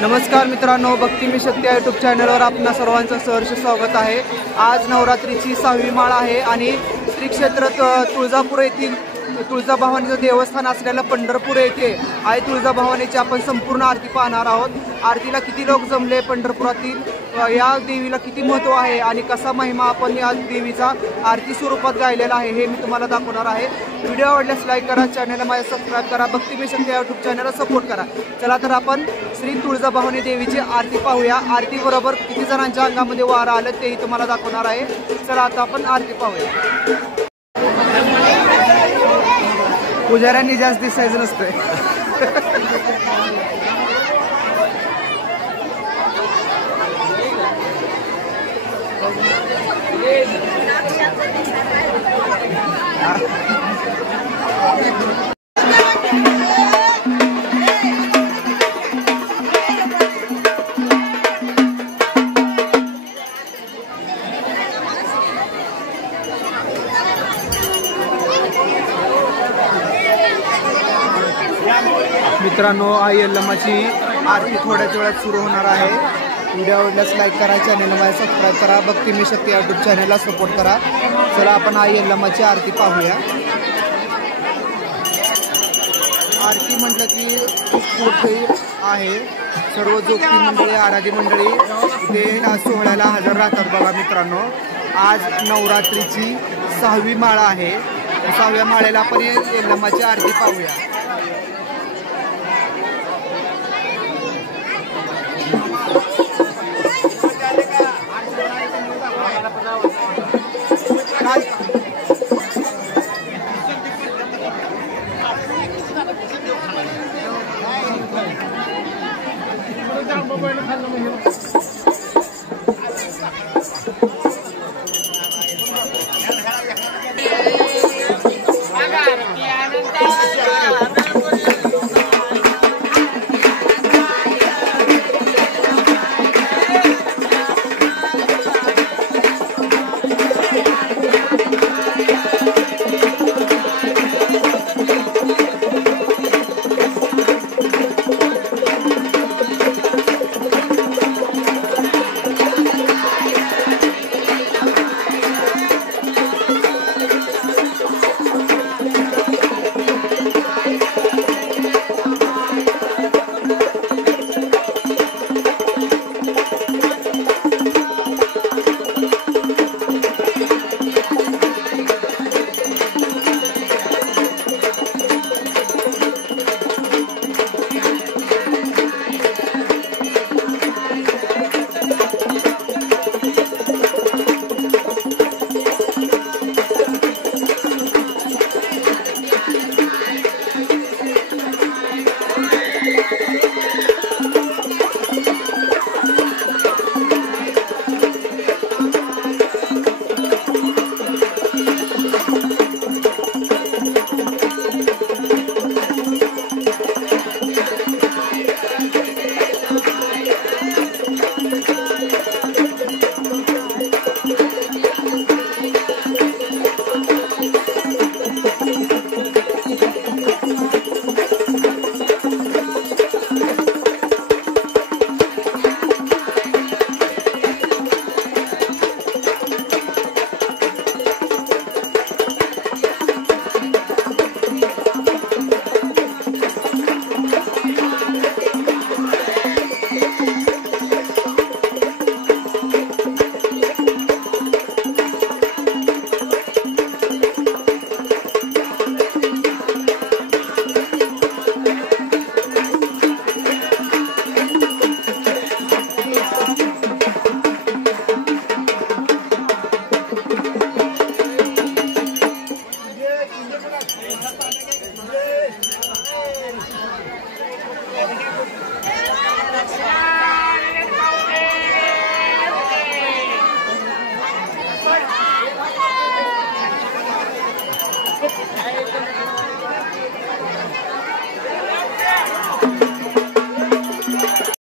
नमस्कार मित्रांनो, भक्ती मी शक्ती यूट्यूब चॅनलवर आपणा सर्वांचं सहर्ष स्वागत आहे। आज नवरात्रीची 6वी माळ आहे आणि श्री क्षेत्र तुळजापूर येथील तुळजाभवानीचं देवस्थान असलेल्या पंढरपूर येथे आई तुळजाभवानीची आपण संपूर्ण आरती पाहणार आहोत। आरतीला किती लोक जमले, पंढरपुरातील या देवीला किती महत्त्व आहे आणि कसा महिमा आपण या देवीचा आरती स्वरूपात गायलेला आहे हे मी तुम्हाला दाखवणार आहे। व्हिडिओ आवडल्यास लाईक करा, चॅनलला माझ्या सबस्क्राईब करा, भक्ती मी शक्ती यूट्यूब चॅनलला सपोर्ट करा। चला तर आपण श्री तुळजाभवानी देवीची आरती पाहूया। आरती बरोबर किती जणांच्या अंगामध्ये वारा आलं तेही तुम्हाला दाखवणार आहे। चला आता आपण आरती पाहूया। पुजाऱ्यांनी जास्त दिसायचं नसतंय। मित्रांनो, आई यल्लमाची आरती थोड्याच वेळात सुरू होणार आहे। व्हिडिओ आवडल्यास लाईक करा, चॅनलला माझ्या सबस्क्राईब करा, भक्ती मी शक्ती यूट्यूब चॅनलला सपोर्ट करा। चला आपण आई यल्लमाची आरती पाहूया। आरती म्हटलं की खूप मोठी आहे। सर्व जोगती मंडळी, आराधी मंडळी ते या सोहळ्याला हजर राहतात। बघा मित्रांनो, आज नवरात्रीची 6वी माळ आहे। 6व्या माळेला आपण यल्लमाची आरती पाहूया।